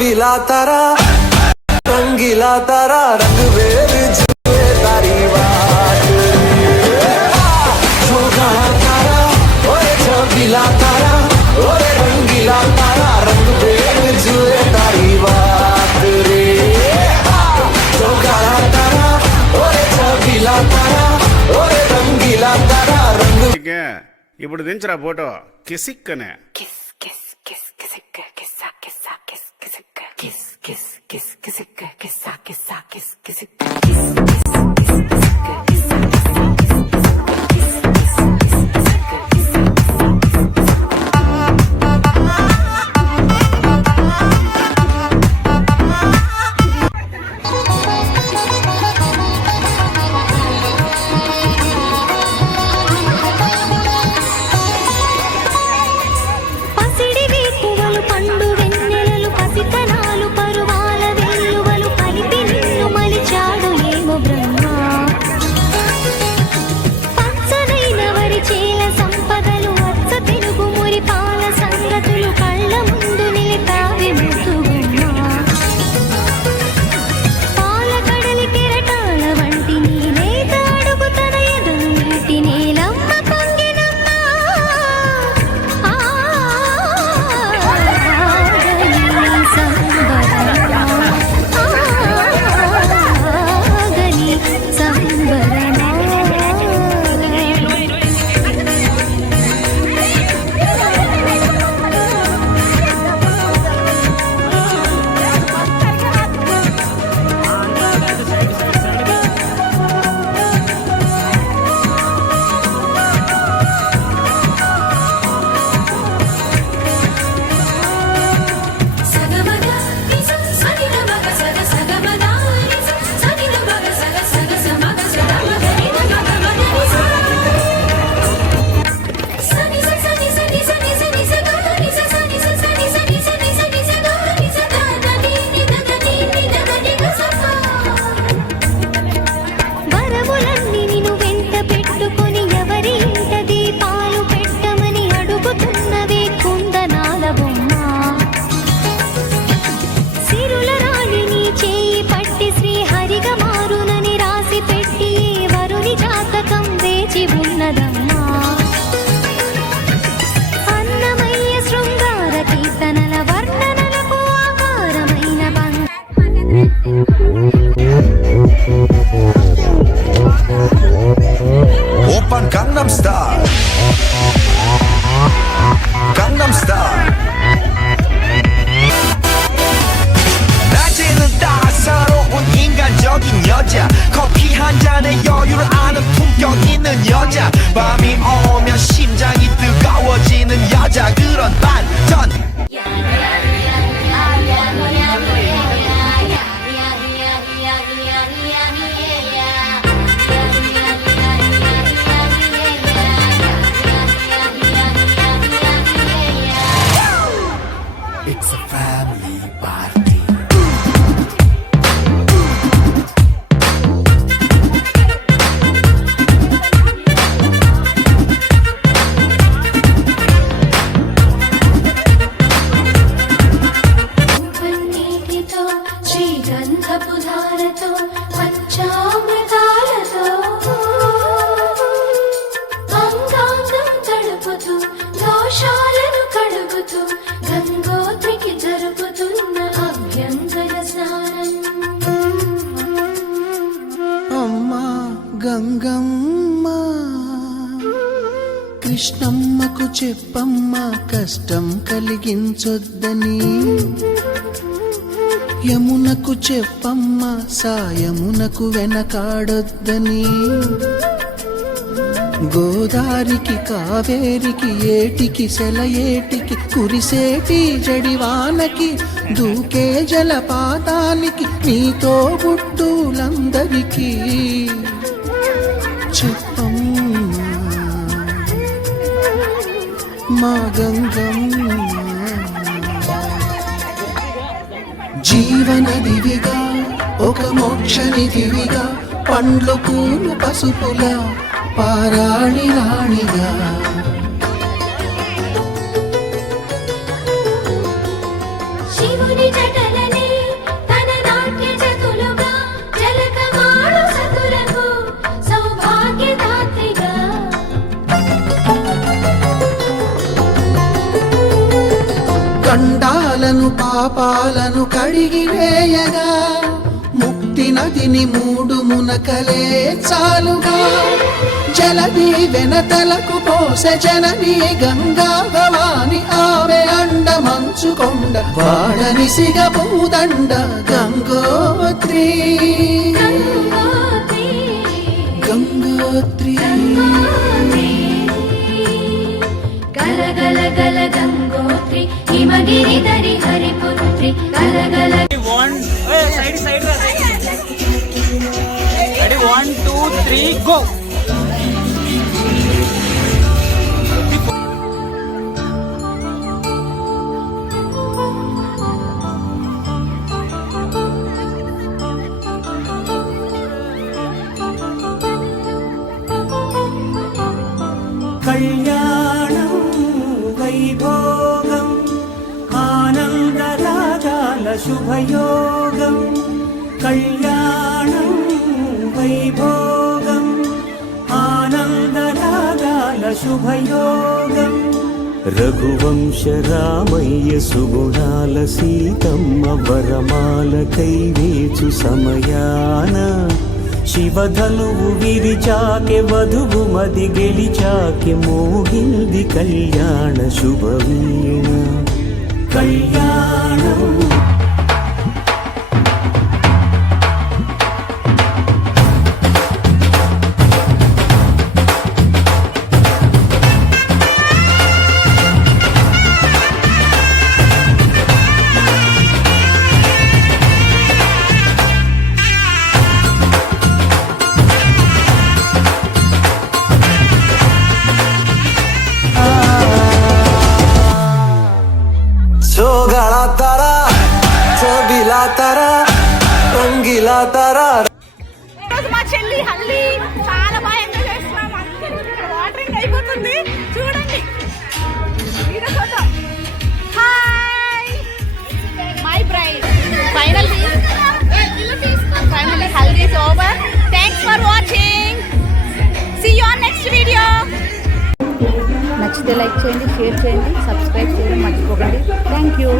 छबीला तारा रंगीला तारा रंग वेर जुए तारी बात तारा ओए छबीला तारा ओए रंगीला तारा रंग वेर जुए तारी बात रे तारा ओए छबीला तारा ओए रंगीला तारा रंग ఇప్పుడు దించరా ఫోటో కిసిక్కనే కిస్ కిస్ కిస్ కిసిక్క కిస్సా కిస్సా కిస్ కిసిక్క కిస్ కిస్ కిస్ కిసిక్క కిస్సా కిస్సా కిస్ కిసిక్క కిస్ కిస్ కిస్ కిసిక్క కిస్సా కిస్సా కిస్ కిస్ కిస్ కిసిక్క కిస్సా Oppan Gangnam Style Gangnam Style 낮에는 따사로운 인간적인 여자 커피 한 잔에 여유를 아는 품격 있는 여자 밤이 오면 심장이 뜨거워지는 여자 그런 반전 It's a family party. నీటితో శ్రీగంధపు ధారతో పంచామృతాలతో అంగాంగం తడుపుతూ దోషాలను కడుగుతూ గంగోత్రికి జరుపుతున్న అభ్యంగన స్నానం అమ్మా గంగమ్మ కృష్ణమ్మకు చెప్పమ్మా కష్టం కలిగించొద్దని యమునకు చెప్పమ్మా సాయమునకు వెనకాడొద్దని గోదారికి కావేరికి ఏటికి సెలయేటికి కురిసేటి జడివానకి దూకే జలపాతానికి నీతో బుట్టులందరికీ చెప్పమ్మా మా గంగమ్మ జీవనదివిగా ఒక మోక్షనిధివిగా పండ్లు పూలు పసుపులా పారాణి రాణిగా శివుని జటల పాపాలను కడిగి వేయగా ముక్తి నదిని 3 మునకలే చాలుగా జలది వెనతలకు పోసె జనని గంగా భవాని ఆమె అండ మంచుకొండ వాడని సిగ పూదండ గంగోత్రి గంగోత్రి గల గల గల గంగోత్రి హిమగిరిధరి హరిపుత్రి గల గల side ready 1 2 3 go కళ్యాణం వైభోగం ఆనందరాగాల శుభయోగం కళ్యాణం వైభోగం ఆనందరాగాల శుభయోగం రఘువంశ రామయ్య సుగుణాల సీతమ్మ వరమాల కైవేచు సమయాన శివధనువు విరిచాకె వధువు మది గెలిచాకె మోగింది కళ్యాణ శుభవీణ కళ్యాణం जोगाळा तारा चबिला तारा रंगीला तारा ఈరోజు మా చెల్లి హల్లి చాలా బాగా ఎంజాయ్ చేస్తున్నాం. వాటరింగ్ అయిపోతుంది చూడండి. Hi my bride finally haldi is over. Thanks for watching. See you on next video. నచ్చితే లైక్ చేయండి, షేర్ చేయండి, సబ్స్క్రైబ్ చేయండి మర్చిపోకండి. Thank you.